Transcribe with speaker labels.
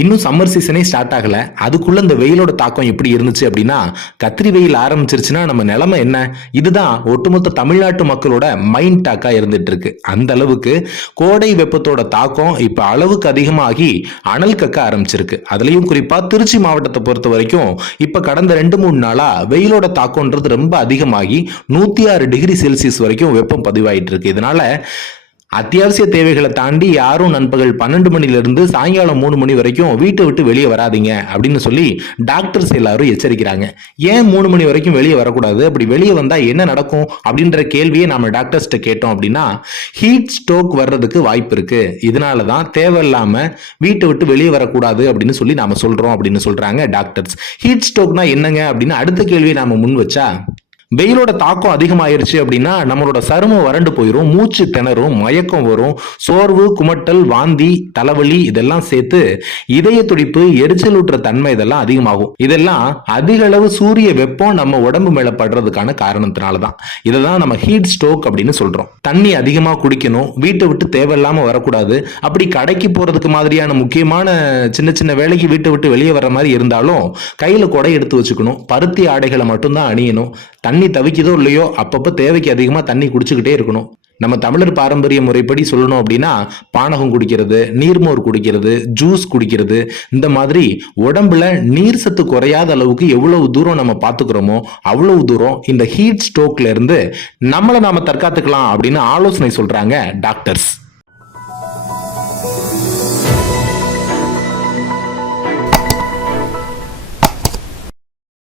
Speaker 1: இன்னும் summer சீசனே start ஆகலை. அதுக்குள்ள இந்த வெயிலோட தாக்கம் எப்படி இருந்துச்சு அப்படின்னா கத்திரி வெயில் ஆரம்பிச்சிருச்சுன்னா நம்ம நிலைமை என்ன? இதுதான் ஒட்டுமொத்த தமிழ்நாட்டு மக்களோட மைண்ட் டாக்கா இருந்துட்டு இருக்கு அந்த அளவுக்கு கோடை வெப்பத்தோட தாக்கம் இப்ப அளவுக்கு அதிகமாகி அனல் கக்க ஆரம்பிச்சிருக்கு. அதுலயும் குறிப்பா திருச்சி மாவட்டத்தை பொறுத்த வரைக்கும் இப்ப கடந்த ரெண்டு மூணு நாளா வெயிலோட தாக்கம்ன்றது ரொம்ப அதிகமாகி நூத்தி ஆறு டிகிரி செல்சியஸ் வரைக்கும் வெப்பம் பதிவாயிட்டு இருக்கு இதனால அத்தியாவசிய தேவைகளை தாண்டி யாரும் நண்பகல் பன்னெண்டு மணிலிருந்து சாயங்காலம் மூணு மணி வரைக்கும் வீட்டை விட்டு வெளியே வராதீங்க அப்படின்னு சொல்லி டாக்டர்ஸ் எல்லாரும் எச்சரிக்கிறாங்க. ஏன் மூணு மணி வரைக்கும் வெளியே வரக்கூடாது? அப்படி வெளியே வந்தால் என்ன நடக்கும்? அப்படின்ற கேள்வியை நம்ம டாக்டர்ஸ்ட்ட கேட்டோம் அப்படின்னா ஹீட் ஸ்ட்ரோக் வர்றதுக்கு வாய்ப்பு இருக்கு. இதனால தான் தேவையில்லாமல் வீட்டை விட்டு வெளியே வரக்கூடாது அப்படின்னு சொல்லி நாம சொல்றோம் அப்படின்னு சொல்றாங்க டாக்டர்ஸ் ஹீட் ஸ்ட்ரோக்னா என்னங்க அப்படின்னு அடுத்த கேள்வியை நாம முன் வச்சா வெயிலோட தாக்கம் அதிகமாயிருச்சு அப்படின்னா நம்மளோட சருமம் வறண்டு போயிடும் மூச்சு திணறும் மயக்கம் வரும் சோர்வு குமட்டல் வாந்தி தலைவலி இதெல்லாம் சேர்த்து இதய துடிப்பு எரிச்சல் ஊற்ற தன்மை இதெல்லாம் அதிகமாகும். இதெல்லாம் அதிக அளவு சூரிய வெப்பம் நம்ம உடம்பு மேல படுறதுக்கான காரணத்தினால தான் இதை தான் நம்ம ஹீட் ஸ்ட்ரோக் அப்படின்னு சொல்றோம். தண்ணி அதிகமா குடிக்கணும் வீட்டை விட்டு தேவையில்லாம வரக்கூடாது. அப்படி கடைக்கு போறதுக்கு மாதிரியான முக்கியமான சின்ன சின்ன வேலைக்கு வீட்டை விட்டு வெளியே வர மாதிரி இருந்தாலும் கையில கொடை எடுத்து வச்சுக்கணும். பருத்தி ஆடைகளை மட்டும்தான் அணியணும். தண்ணி தண்ணி தவிக்குதோ இல்லையோ அப்பப்போ தேவைக்கு அதிகமாக தண்ணி குடிச்சுக்கிட்டே இருக்கணும். நம்ம தமிழர் பாரம்பரிய முறைப்படி சொல்லணும் அப்படின்னா பானகம் குடிக்கிறது நீர்மோர் குடிக்கிறது ஜூஸ் குடிக்கிறது. இந்த மாதிரி உடம்புல நீர் சத்து குறையாத அளவுக்கு எவ்வளவு தூரம் நம்ம பார்த்துக்கிறோமோ அவ்வளவு தூரம் இந்த ஹீட் ஸ்ட்ரோக்ல இருந்து நம்மளை நாம தற்காத்துக்கலாம் அப்படின்னு ஆலோசனை சொல்றாங்க டாக்டர்ஸ்